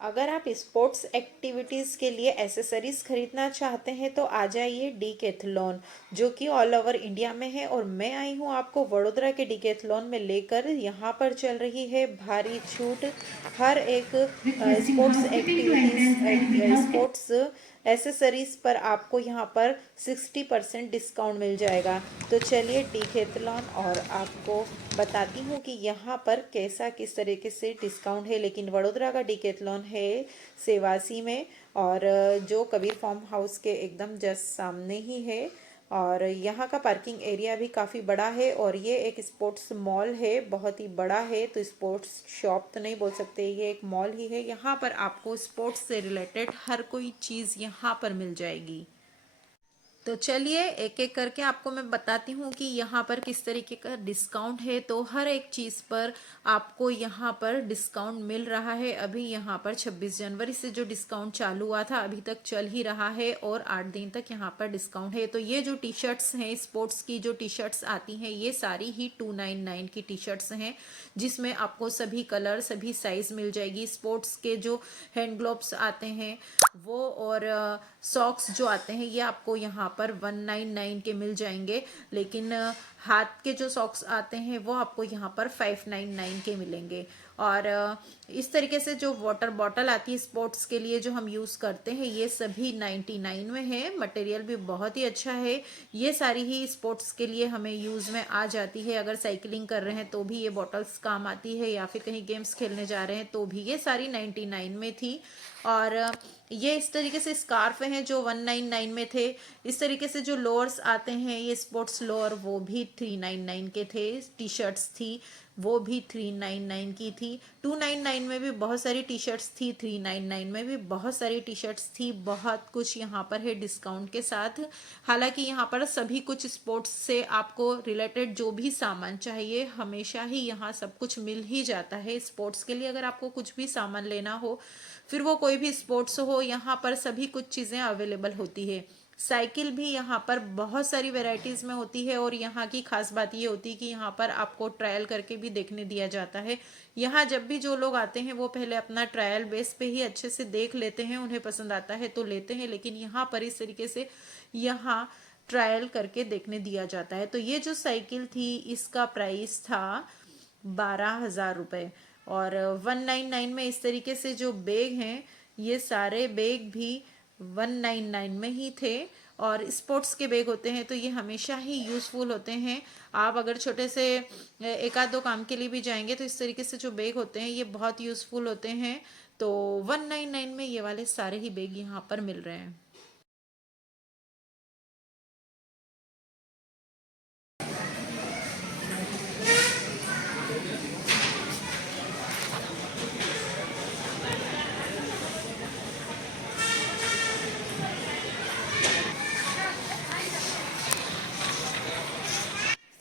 अगर आप sports activities के लिए एसेसरीज खरीदना चाहते हैं तो आ जाइए डीकैथलॉन, जो कि ऑल ओवर इंडिया में है। और मैं आई हूँ आपको वडोदरा के डीकैथलॉन में लेकर। यहाँ पर चल रही है भारी छूट। हर एक Requesting sports housekeeping to activities attend and housekeeping. Sports accessories पर आपको यहाँ पर 60% डिस्काउंट मिल जाएगा। तो चलिए डीकैथलॉन, और आपको बताती हूँ कि यहाँ पर कैसा किस तरीके से डिस्काउंट है। लेकिन वडोदरा का डीकैथलॉन है सेवासी में, और जो कबीर फार्म हाउस के एकदम जस्ट सामने ही है। और यहाँ का पार्किंग एरिया भी काफ़ी बड़ा है, और ये एक स्पोर्ट्स मॉल है, बहुत ही बड़ा है। तो स्पोर्ट्स शॉप तो नहीं बोल सकते, ये एक मॉल ही है। यहाँ पर आपको स्पोर्ट्स से रिलेटेड हर कोई चीज़ यहाँ पर मिल जाएगी। तो चलिए एक एक करके आपको मैं बताती हूँ कि यहाँ पर किस तरीके का डिस्काउंट है। तो हर एक चीज़ पर आपको यहाँ पर डिस्काउंट मिल रहा है। अभी यहाँ पर 26 जनवरी से जो डिस्काउंट चालू हुआ था अभी तक चल ही रहा है, और 8 दिन तक यहाँ पर डिस्काउंट है। तो ये जो टी शर्ट्स हैं, स्पोर्ट्स की जो टी शर्ट्स आती हैं, ये सारी ही 299 की टी शर्ट्स हैं, जिसमें आपको सभी कलर सभी साइज मिल जाएगी। स्पोर्ट्स के जो हैंड ग्लोव्स आते हैं वो, और सॉक्स जो आते हैं, ये आपको यहाँ पर 199 के मिल जाएंगे। लेकिन हाथ के जो सॉक्स आते हैं वो आपको यहाँ पर 599 के मिलेंगे। और इस तरीके से जो वाटर बॉटल आती है स्पोर्ट्स के लिए जो हम यूज़ करते हैं, ये सभी 99 में है। मटेरियल भी बहुत ही अच्छा है। ये सारी ही स्पोर्ट्स के लिए हमें यूज़ में आ जाती है। अगर साइकिलिंग कर रहे हैं तो भी ये बॉटल्स काम आती है, या फिर कहीं गेम्स खेलने जा रहे हैं तो भी ये सारी 99 में थी। और ये इस तरीके से स्कार्फ हैं जो 199 में थे। इस तरीके से जो लोअर्स आते हैं, ये स्पोर्ट्स लोअर, वो भी 399 के थे। टी शर्ट्स थी वो भी 399 की थी। 299 में भी बहुत सारी टी शर्ट्स थी, 399 में भी बहुत सारी टी शर्ट्स थी। बहुत कुछ यहाँ पर है डिस्काउंट के साथ। हालांकि यहाँ पर सभी कुछ स्पोर्ट्स से आपको रिलेटेड जो भी सामान चाहिए, हमेशा ही यहाँ सब कुछ मिल ही जाता है। स्पोर्ट्स के लिए अगर आपको कुछ भी सामान लेना हो, फिर वो कोई भी स्पोर्ट्स हो, यहाँ पर सभी कुछ चीज़ें अवेलेबल होती है। साइकिल भी यहाँ पर बहुत सारी वेराइटीज़ में होती है, और यहाँ की खास बात ये होती है कि यहाँ पर आपको ट्रायल करके भी देखने दिया जाता है। यहाँ जब भी जो लोग आते हैं वो पहले अपना ट्रायल बेस पे ही अच्छे से देख लेते हैं, उन्हें पसंद आता है तो लेते हैं। लेकिन यहाँ पर इस तरीके से यहाँ ट्रायल करके देखने दिया जाता है। तो ये जो साइकिल थी इसका प्राइस था 12,000 रुपये। और 199 में इस तरीके से जो बैग हैं, ये सारे बैग भी 199 में ही थे। और स्पोर्ट्स के बैग होते हैं तो ये हमेशा ही यूज़फुल होते हैं। आप अगर छोटे से एक आध दो काम के लिए भी जाएंगे तो इस तरीके से जो बैग होते हैं ये बहुत यूज़फुल होते हैं। तो 199 में ये वाले सारे ही बैग यहाँ पर मिल रहे हैं।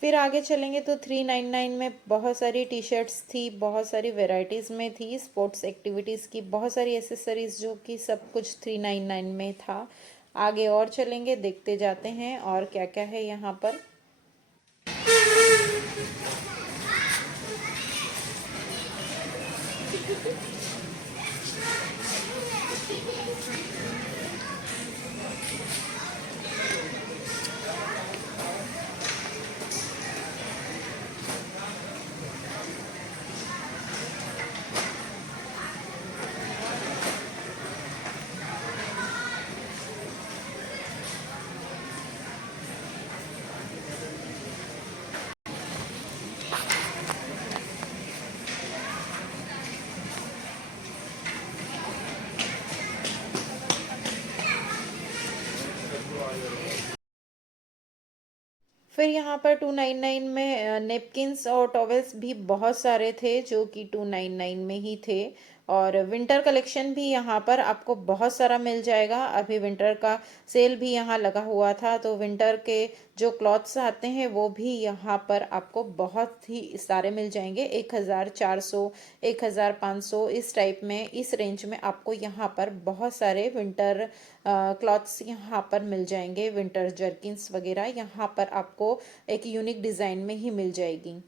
फिर आगे चलेंगे तो 399 में बहुत सारी टी शर्ट्स थी, बहुत सारी वेराइटीज़ में थी। स्पोर्ट्स एक्टिविटीज़ की बहुत सारी एसेसरीज जो कि सब कुछ 399 में था। आगे और चलेंगे, देखते जाते हैं और क्या क्या है यहाँ पर। फिर यहाँ पर 299 में नेपकिन्स और टॉवेल्स भी बहुत सारे थे जो कि 299 में ही थे। और विंटर कलेक्शन भी यहाँ पर आपको बहुत सारा मिल जाएगा। अभी विंटर का सेल भी यहाँ लगा हुआ था, तो विंटर के जो क्लॉथ्स आते हैं वो भी यहाँ पर आपको बहुत ही सारे मिल जाएंगे। 1,400, 1,500 इस टाइप में, इस रेंज में आपको यहाँ पर बहुत सारे विंटर क्लॉथ्स यहाँ पर मिल जाएंगे। विंटर जर्किन्स वगैरह यहाँ पर आपको एक यूनिक डिज़ाइन में ही मिल जाएगी।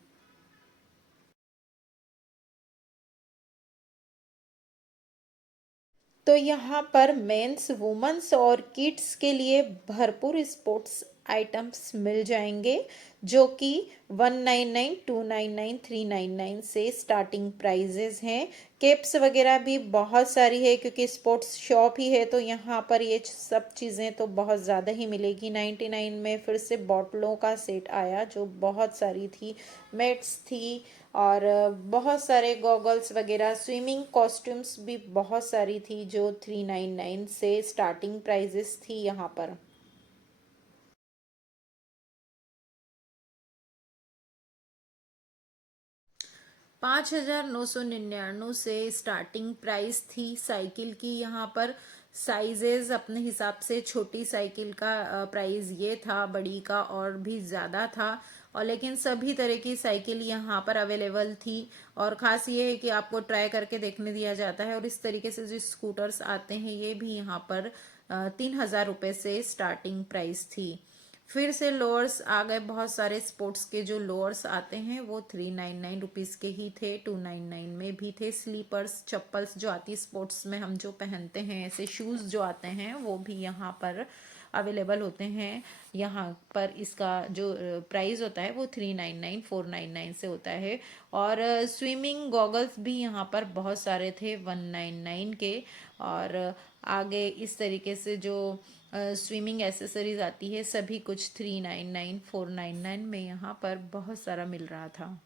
तो यहाँ पर मेंस, वुमेन्स और किड्स के लिए भरपूर स्पोर्ट्स आइटम्स मिल जाएंगे, जो कि 199, 299, 399 से स्टार्टिंग प्राइजेस हैं। कैप्स वगैरह भी बहुत सारी है, क्योंकि स्पोर्ट्स शॉप ही है तो यहाँ पर ये सब चीज़ें तो बहुत ज़्यादा ही मिलेगी। 99 में फिर से बॉटलों का सेट आया जो बहुत सारी थी, मैट्स थी और बहुत सारे गॉगल्स वगैरह, स्विमिंग कॉस्ट्यूम्स भी बहुत सारी थी जो 399 से स्टार्टिंग प्राइजेस थी यहाँ पर। $5,999 से स्टार्टिंग प्राइस थी साइकिल की। यहाँ पर साइजेस अपने हिसाब से, छोटी साइकिल का प्राइस ये था, बड़ी का और भी ज़्यादा था, और लेकिन सभी तरह की साइकिल यहाँ पर अवेलेबल थी। और ख़ास ये है कि आपको ट्राई करके देखने दिया जाता है। और इस तरीके से जो स्कूटर्स आते हैं ये भी यहाँ पर 3,000 रुपये से स्टार्टिंग प्राइस थी। फिर से लोअर्स आ गए, बहुत सारे स्पोर्ट्स के जो लोअर्स आते हैं वो 399 रुपीज़ के ही थे, 299 में भी थे। स्लीपर्स, चप्पल्स जो आती है स्पोर्ट्स में हम जो पहनते हैं, ऐसे शूज़ जो आते हैं वो भी यहाँ पर अवेलेबल होते हैं। यहाँ पर इसका जो प्राइस होता है वो 399, 499 से होता है। और स्विमिंग गॉगल्स भी यहाँ पर बहुत सारे थे 199 के। और आगे इस तरीके से जो स्विमिंग एसेसरीज आती है सभी कुछ 399, 499 में यहाँ पर बहुत सारा मिल रहा था।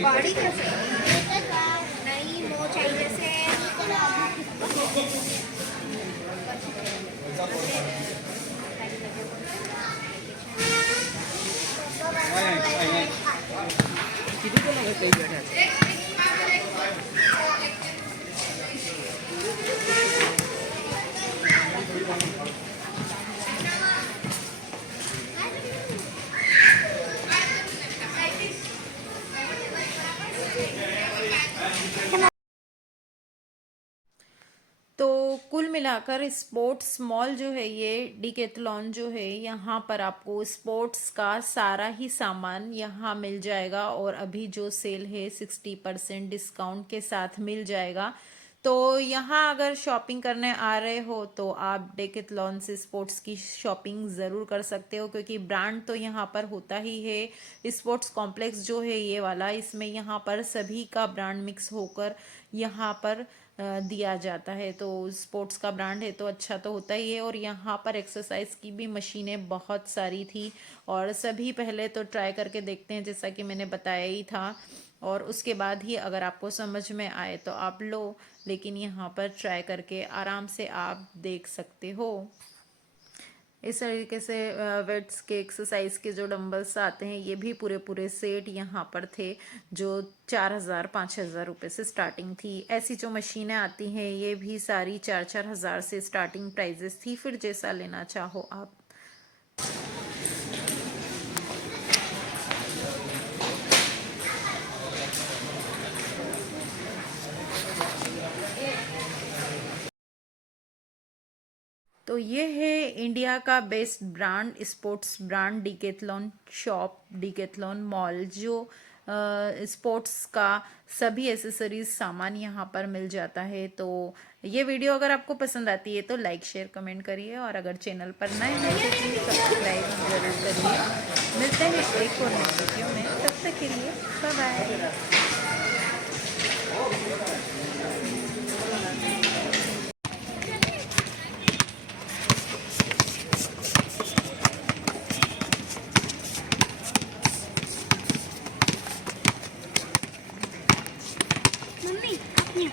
बॉडी कैसे नहीं वो चाहिए से तो कुल मिलाकर स्पोर्ट्स मॉल जो है, ये डिकैथलॉन जो है, यहाँ पर आपको स्पोर्ट्स का सारा ही सामान यहाँ मिल जाएगा। और अभी जो सेल है 60% डिस्काउंट के साथ मिल जाएगा। तो यहाँ अगर शॉपिंग करने आ रहे हो तो आप डिकैथलॉन से स्पोर्ट्स की शॉपिंग ज़रूर कर सकते हो, क्योंकि ब्रांड तो यहाँ पर होता ही है। स्पोर्ट्स कॉम्प्लेक्स जो है ये वाला, इसमें यहाँ पर सभी का ब्रांड मिक्स होकर यहाँ पर दिया जाता है। तो स्पोर्ट्स का ब्रांड है तो अच्छा तो होता ही है। और यहाँ पर एक्सरसाइज की भी मशीनें बहुत सारी थी, और सभी पहले तो ट्राई करके देखते हैं जैसा कि मैंने बताया ही था, और उसके बाद ही अगर आपको समझ में आए तो आप लो, लेकिन यहाँ पर ट्राई करके आराम से आप देख सकते हो। इस तरीके से वेट्स के एक्सरसाइज के जो डंबल्स आते हैं ये भी पूरे पूरे सेट यहाँ पर थे, जो 4,000, 5,000 रुपये से स्टार्टिंग थी। ऐसी जो मशीनें आती हैं ये भी सारी 4-4 हज़ार से स्टार्टिंग प्राइजेस थी। फिर जैसा लेना चाहो आप। तो ये है इंडिया का best brand, sports brand decathlon shop, decathlon mall, जो स्पोर्ट्स का सभी एसेसरीज सामान यहाँ पर मिल जाता है। तो ये वीडियो अगर आपको पसंद आती है तो लाइक, शेयर, कमेंट करिए, और अगर चैनल पर नए हैं तो प्लीज़ सब्सक्राइब जरूर करिए। मिलते हैं एक और नई वीडियो में, तब तक के लिए बाय बाय। मम्मी अपनी